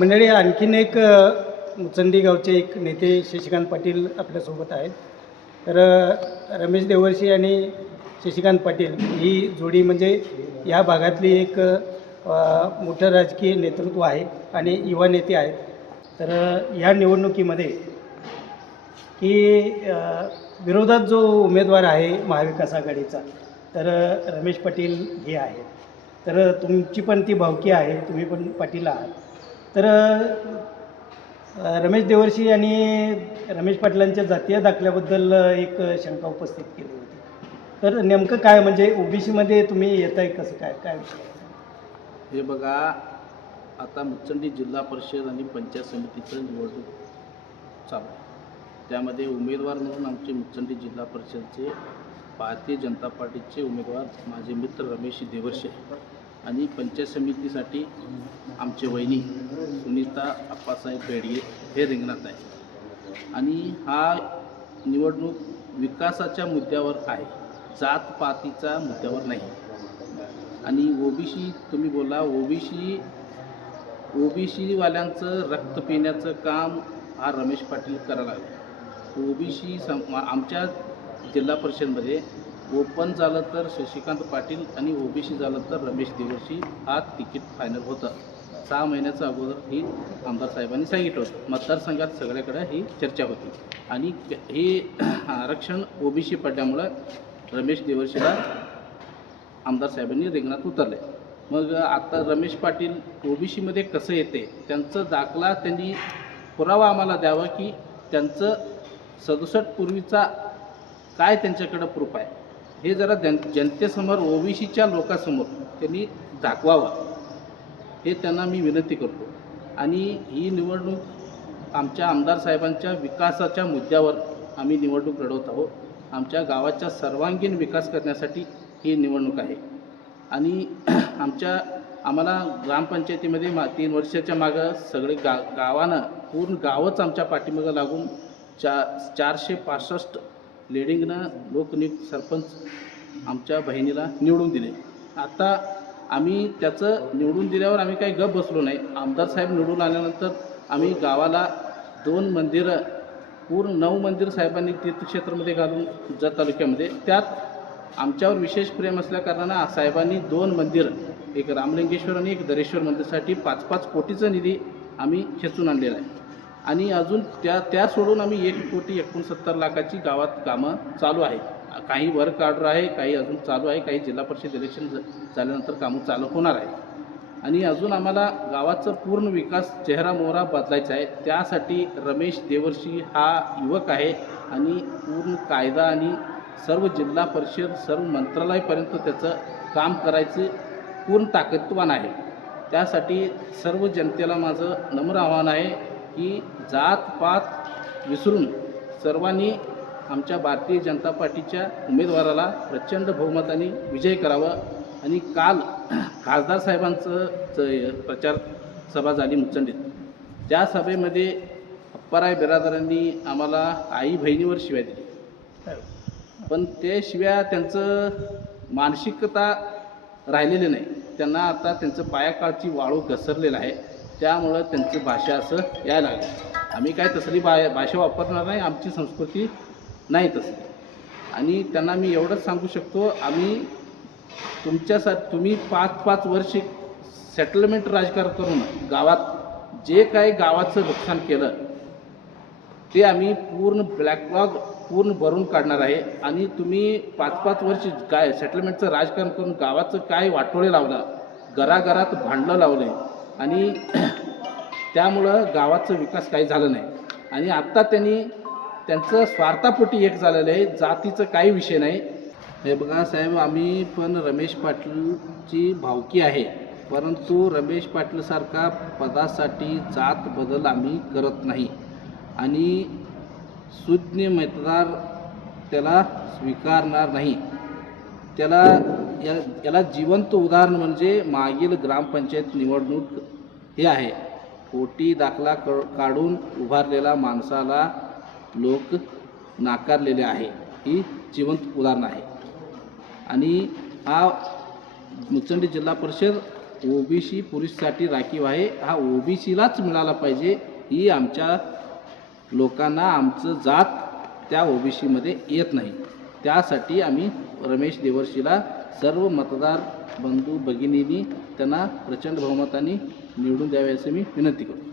मंडळी आणखीन एक चंडीगावचे एक नेते शशिकांत पाटील आपल्यासोबत आहेत. तर रमेश देवर्षी आणि शशिकांत पाटील ही जोडी म्हणजे या भागातली एक मोठं राजकीय नेतृत्व आहे आणि युवा नेते आहेत. तर या ह्या निवडणुकीमध्ये की विरोधात जो उमेदवार आहे महाविकास आघाडीचा तर रमेश पाटील हे आहेत. तर तुमची पण ती भावकी आहे तुम्ही पण पाटील आहात. तर रमेश देवर्षी आणि रमेश पाटलांच्या जातीय दाखल्याबद्दल एक शंका उपस्थित केली होती. तर नेमकं काय म्हणजे ओबीसीमध्ये तुम्ही येत आहे कसं काय काय विषय? हे बघा आता मुचंडी जिल्हा परिषद आणि पंचायत समितीचं निवडणूक चालू आहे. त्यामध्ये उमेदवार म्हणून आमचे मुचंडी जिल्हा परिषदचे भारतीय जनता पार्टीचे उमेदवार माझे मित्र रमेश देवर्षे आणि पंचायत समितीसाठी आमचे वहिनी सुनीता अप्पासाहेब बेडगे हे रिंगणात आहे आणि हा निवडणूक विकासाच्या मुद्द्यावर आहे जातपातीचा मुद्द्यावर नाही. आणि ओबीसी तुम्ही बोला ओबीसी ओबीसीवाल्यांचं रक्त पिण्याचं काम हा रमेश पाटील करायला लागले. ओबीसी सम आमच्या जिल्हा परिषदमध्ये ओपन झालं तर शशिकांत पाटील आणि ओबीसी झालं तर रमेश देवर्षी हा तिकीट फायनल होतं. सहा महिन्याचं अगोदर ही आमदार साहेबांनी सांगितलं होतं. मतदारसंघात सगळ्याकडे ही चर्चा होती. आणि हे आरक्षण ओबीसी पडल्यामुळं रमेश देवर्षीला आमदार साहेबांनी रिंगणात उतरले. मग आता रमेश पाटील ओबीसीमध्ये कसं येते? त्यांचं दाखला त्यांनी पुरावा आम्हाला द्यावा की त्यांचं सदुसष्ट पूर्वीचा काय त्यांच्याकडं प्रूफ आहे? हे जरा जन जनतेसमोर ओबीसीच्या लोकांसमोर त्यांनी दाखवावं. हे त्यांना मी विनंती करतो. आणि ही निवडणूक आमच्या आमदार साहेबांच्या विकासाच्या मुद्द्यावर आम्ही निवडणूक लढवत आहोत. आमच्या गावाचा सर्वांगीण विकास करण्यासाठी ही निवडणूक आहे. आणि आमच्या आम्हाला ग्रामपंचायतीमध्ये मा तीन वर्षाच्या मागं सगळे गा गावानं पूर्ण गावच आमच्या पाठीमागं लागून चा चारशे पासष्ट लेडिंगनं लोकनियुक्त सरपंच आमच्या बहिणीला निवडून दिले. आता आम्ही त्याचं निवडून दिल्यावर आम्ही काही गप बसलो नाही. आमदार साहेब निवडून आल्यानंतर आम्ही गावाला दोन मंदिरं पूर्ण नऊ मंदिर साहेबांनी तीर्थक्षेत्रामध्ये घालून जत तालुक्यामध्ये. त्यात आमच्यावर विशेष प्रेम असल्याकारणानं साहेबांनी दोन मंदिर एक रामलिंगेश्वर आणि एक दरेश्वर मंदिरसाठी पाच पाच कोटीचा निधी आम्ही खेचून आणलेला आहे. आणि अजून त्या त्या सोडून आम्ही एक कोटी एकोणसत्तर लाखाची गावात कामं चालू आहे काही वर्क ऑर्डर आहे काही अजून चालू आहे काही जिल्हा परिषद इलेक्शन झाल्यानंतर कामं चालू होणार आहे आणि अजून आम्हाला गावाचा पूर्ण विकास चेहरा मोहरा बदलायचा आहे. त्यासाठी रमेश देवर्षी हा युवक आहे आणि पूर्ण कायदा आणि सर्व जिल्हा परिषद सर्व मंत्रालयापर्यंत त्याचं काम करायचं पूर्ण ताकदवान आहे. त्यासाठी सर्व जनतेला माझं नम्र आव्हान आहे. की जातपात विसरून सर्वांनी आमच्या भारतीय जनता पार्टीच्या उमेदवाराला प्रचंड बहुमताने विजय करावा आणि काल खासदार साहेबांचं च- प्रचार सभा झाली मुचंडीत. त्या सभेमध्ये अप्पाराय बिरादरांनी आम्हाला आई बहिणीवर शिव्या दिली. पण ते शिव्या त्यांचं मानसिकता राहिलेली नाही. त्यांना आता त्यांचं पायाकाळची वाळू घसरलेलं आहे. त्यामुळं त्यांची भाषा असं यायला लागली. आम्ही काय तसली बा भाषा वापरणार नाही आमची संस्कृती नाही तसली. आणि त्यांना मी एवढंच सांगू शकतो आम्ही तुमच्यासा तुम्ही पाच पाच वर्ष सेटलमेंट राजकारण करून गावात जे काही गावाचं नुकसान केलं ते आम्ही पूर्ण ब्लॅकलॉग पूर्ण भरून काढणार आहे. आणि तुम्ही पाच पाच वर्ष काय सेटलमेंटचं राजकारण करून गावाचं काय वाटोळे लावलं घराघरात भांडलं लावले आणि त्यामुळं गावाचं विकास काही झालं नाही. आणि आत्ता त्यांनी त्यांचं स्वार्थापोटी एक झालेलं आहे जातीचं काही विषय नाही. हे बघा साहेब आम्ही पण रमेश पाटीलची भावकी आहे परंतु रमेश पाटीलसारखा पदासाठी जात बदल आम्ही करत नाही. आणि सुज्ञ मतदार त्याला स्वीकारणार नाही. त्याला या याला जिवंत उदाहरण म्हणजे मागील ग्रामपंचायत निवडणूक हे आहे. कोटी दाखला क काढून उभारलेला माणसाला लोक नाकारलेले आहे. ही जिवंत उदाहरण आहे. आणि हा मुचंडी जिल्हा परिषद ओबीसी पुरुषसाठी राखीव आहे. हा ओबीसीलाच मिळाला पाहिजे. ही आमच्या लोकांना आमचं जात त्या ओबीसीमध्ये येत नाही. त्यासाठी आम्ही रमेश देवर्षीला सर्व मतदार बंधू भगिनींनी त्यांना प्रचंड बहुमताने निवडून द्यावे असे मी विनंती करतो.